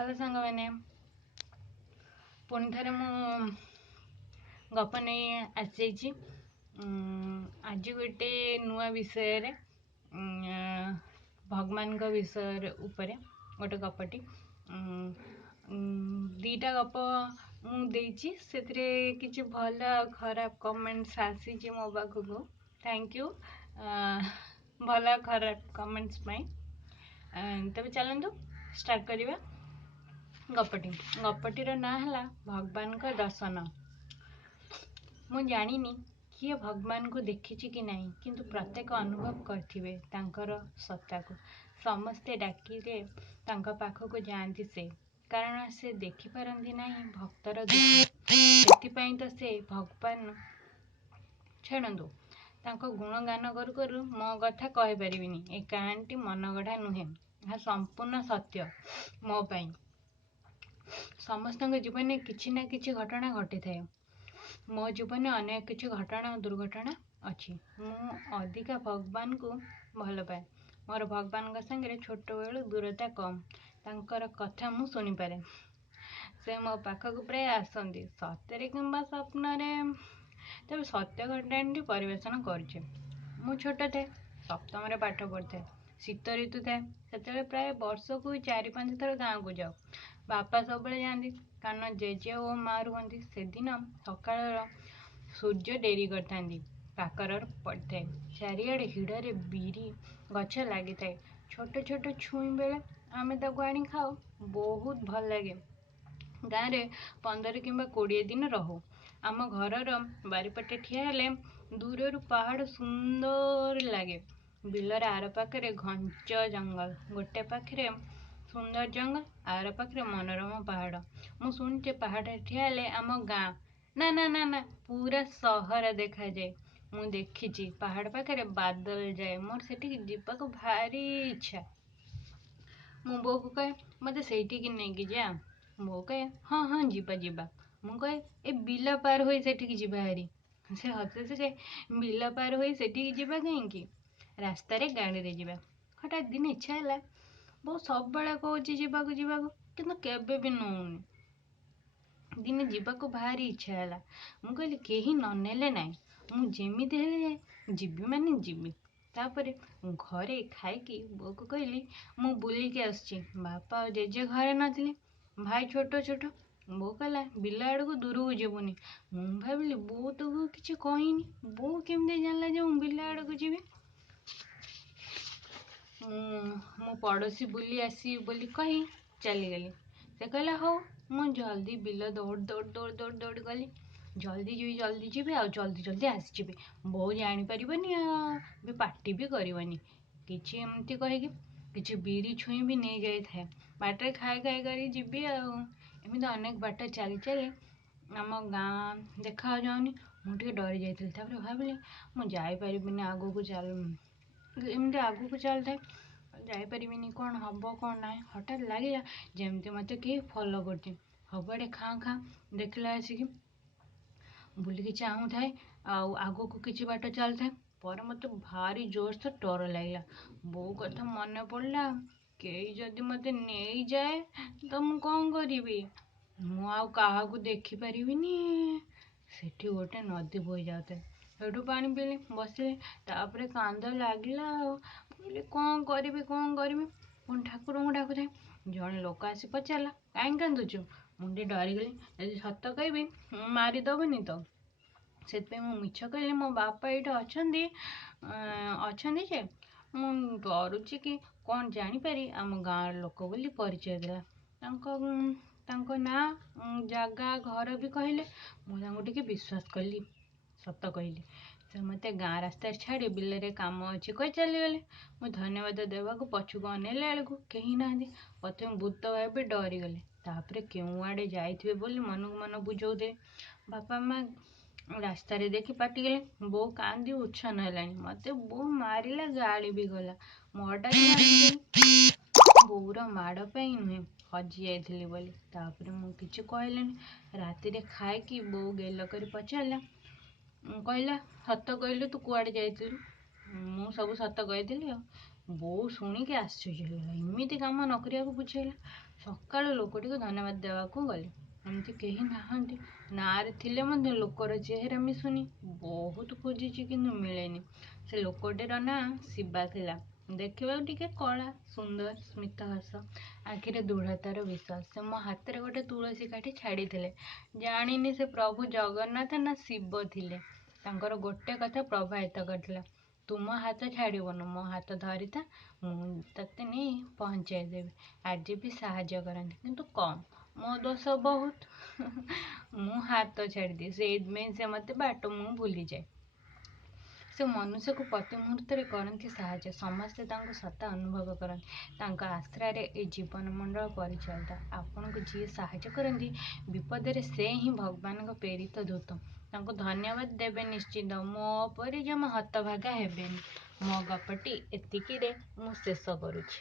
Hello सांग मैंने पुणी थे मु गप नहीं आसी आज गोटे नुआ विषय भगवान विषय उपरे गोटे गपटी दीटा गप मुझे किसी भल खराब कमेंट्स आसी मो पाखक थैंक यू भल खराब कमेंट्स तब चलतु स्टार्ट करवा गपटीर ना है भगवान का दर्शन। मु जानिनी किए भगवान को देखी कि नहीं किंतु प्रत्येक अनुभव करथिबे तांकर सत्ता को समस्ते डाकिले तांका पाखक जाती से कारण से देखि पारंती नहीं भक्तर दुख सेतिपाई तो से भगवान छेड़ंतु तांको गुणगान करू करू मो कथा कहि परिबिनी ए कहानी मन गढ़ा नुहे यह संपूर्ण सत्य मो पाई समस्त जीवन में किसी ना किसी घटना घटी थाए मो जीवन में अनेक किसी घटना दुर्घटना अच्छी मु अधिका भगवान को भल पाए मोर भगवान संगे छोट बेलू दूरता कम तांकर कथा मु शुणी पारे से मो पाखक प्राय आसती सत्य कि स्वप्न तब सत्य घटना परिवेशन करे मु छोट थे सप्तम पाठ पढ़ी शीत ऋतु थाए से प्राय वर्ष को 4-5 थर गाँव को जाओ बापा सब जाती कारण जेजे और माँ रुहती से दिन सकाल सूर्य डेरी करता काकर पड़ता है चारिड़े हिड़े बीरी गछ लगी थाए छोट छोट छुई बेले आम आनी खाओ बहुत भल लगे गाँव में 15 कि 20 दिन रहू आम घर बारीपटे ठिया हेले दूर पहाड़ सुंदर लगे बिलर आर पाखे घंच जंगल गोटे पाखे सुंदर जंगल आर पाखे मनोरम पहाड़ मु शुणुचे पहाड़ ठिया हेले आम गाँ ना ना ना ना पूरा सहर देखा जाए मु देखी पहाड़ पाखे बादल जाए मोर से जीवाक भारी इच्छा मु बो को कहे मत से नहीं जा बो कहे हाँ हाँ जीवा जीवा मु कहे ए बिल पार हो जा हारी से हसे से बिल पार हो जा कहीं रास्त गाड़ी रे जा हठात दिन इच्छा है बहुत सब कहूँ जीवाक कि केवे भी नौनी दिने जीवाक भारी इच्छा है मु कहली कहीं ननेले ना मुझेमी जीवी माने जीवी तापर घरे खाई बो को कहली मु बुलिकी आसची बापा और जेजे घरे नथिले भाई छोट छोट बो कहला बिल आड़ को दूर को जीवनी मु भाविली बो तो किसी कहनी बो केमती जानला जो बिल आड़ को जीवी मो पड़ोशी बुली आसी बोली कही चलीगली से कहला हो मु जल्दी बिल दौड़ दौड़ दौड़ दौड़ दौड़ गली जल्दी जीवी आ जल्दी जल्दी आसी बो जापर भी पार्टी भी करनी किसी एमती कहीकि किसी बीरी छुई भी नहीं जाए बाटर खाई खाई कर जीवी आमती अनेक बाट चली चली आम गाँ देखा जाऊनी मुझे डरी जाइए भाविली मुझे आग को चल एमती आग को चलता जापरि कौन हम कौन ना हठात लगे जमती मत कहीं फॉलो कर सबड़े खाँ खाँ देखला आसिक बुलिकी चाहू थाए आग को किसी बाट चल थाए पर मत भारी जोर से डर लगला बो कथा मन पड़ा कई जदि मत नहीं जाए तो मु कौन करी मु देखिपारि सेठी गोटे नदी बोही जाते सेठू पानी पीली बसले तापर कांद लगला बोले कौन करी पुणी ठाकुर को डाकू थे जड़े लोक आसी पचारा कहीं कांदुचु मुझे डरीगली यदि सत कहि मारिदबनी तो से मिछ कहली मो बापा ये अच्छा जे मु डरुची कि कौन जानीपारी आम गाँव लोक बोली परिचय देला ना जगह घर भी कहले मुझे विश्वास कली सत कहली से मत गाँ रास्तार छाड़ी बिल काम अच्छी कही चलीगले मुझे धन्यवाद देवा पछुक अनेला बेलू कहीं ना प्रथम भूत भाई डरीगले तापर क्यों आड़े जाइए बोली मन को मन बुझाऊे बापा माँ रास्त देखी पाटिगले बो कांदी उच्छन है मत बो मारिला गाड़ी भी गला मोटा बोर माड़ नुहे हजि जाइली बोली तापर मुझे कहली राति खाई बो गेल कर पचारा कहला सत कहलु तू कुआड़े जाइलु मु सब सत कही ବୋଉ ଶୁଣିକି ଆଶ୍ଚର୍ଯ୍ୟ ହେଇଗଲା। ଏମିତି କାମ ନ କରିବାକୁ ବୁଝେଇଲା। ସକାଳୁ ଲୋକଟିକୁ ଧନ୍ୟବାଦ ଦେବାକୁ ଗଲେ। ଏମିତି କେହି ନାହାନ୍ତି। ନାଁରେ ଥିଲେ ମଧ୍ୟ ଲୋକର ଚେହେରା ମିଶୁନି। ବହୁତ ଖୋଜିଛି କିନ୍ତୁ ମିଳେନି। ସେ ଲୋକଟିର ନାଁ ଶିବା ଥିଲା। ଦେଖିବାକୁ ଟିକେ କଳା, ସୁନ୍ଦର, ସ୍ମିତହାସ, ଆଖିରେ ଦୃଢ଼ତାର ବିଶ୍ୱାସ। ସେ ମୋ ହାତରେ ଗୋଟେ ତୁଳସୀ କାଠି ଛାଡ଼ିଥିଲେ। ଜାଣିନି ସେ ପ୍ରଭୁ ଜଗନ୍ନାଥ ନା ଶିବ ଥିଲେ। ତାଙ୍କର ଗୋଟେ କଥା ପ୍ରଭାବିତ କରିଥିଲା, ତୁମ ହାତ ଛାଡ଼ିବୁନୁ, ମୋ ହାତ ଧରିଥା, ମୁଁ ତତେ ନେଇ ପହଞ୍ଚାଇ ଦେବି। ଆଜି ବି ସାହାଯ୍ୟ କରନ୍ତି କିନ୍ତୁ କମ୍, ମୋ ଦୋଷ ବହୁତ। ମୁଁ ହାତ ଛାଡ଼ିଦିଏ, ସେଇଥିପାଇଁ ସେ ମୋତେ ବାଟ ମୁଁ ଭୁଲିଯାଏ। ସେ ମନୁଷ୍ୟକୁ ପ୍ରତି ମୁହୂର୍ତ୍ତରେ କରନ୍ତି ସାହାଯ୍ୟ। ସମସ୍ତେ ତାଙ୍କୁ ସତ୍ତା ଅନୁଭବ କରନ୍ତି। ତାଙ୍କ ଆଶ୍ରାରେ ଏ ଜୀବନ ମଣ୍ଡଳ ପରିଚାଳିତ। ଆପଣଙ୍କୁ ଯିଏ ସାହାଯ୍ୟ କରନ୍ତି ବିପଦରେ, ସେ ହିଁ ଭଗବାନଙ୍କ ପ୍ରେରିତ ଦୂତ। ତାଙ୍କୁ ଧନ୍ୟବାଦ ଦେବେ ନିଶ୍ଚିନ୍ତ। ମୋ ପରି ଜମା ହତଭାଗା ହେବେନି। ମୋ ଗପଟି ଏତିକିରେ ମୁଁ ଶେଷ କରୁଛି।